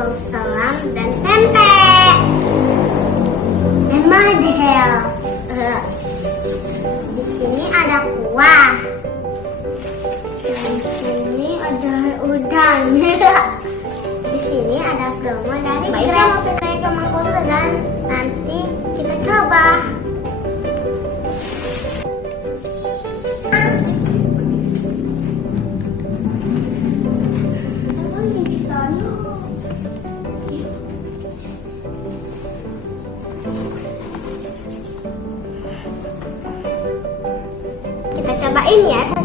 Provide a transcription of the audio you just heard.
apel selam dan pempek dan madel. Di sini ada kuah. Dan di sini ada udang. Di sini ada promo dari Grab. Mau pindah ke Mangkudu dan nanti kita coba. Kita cobain ya.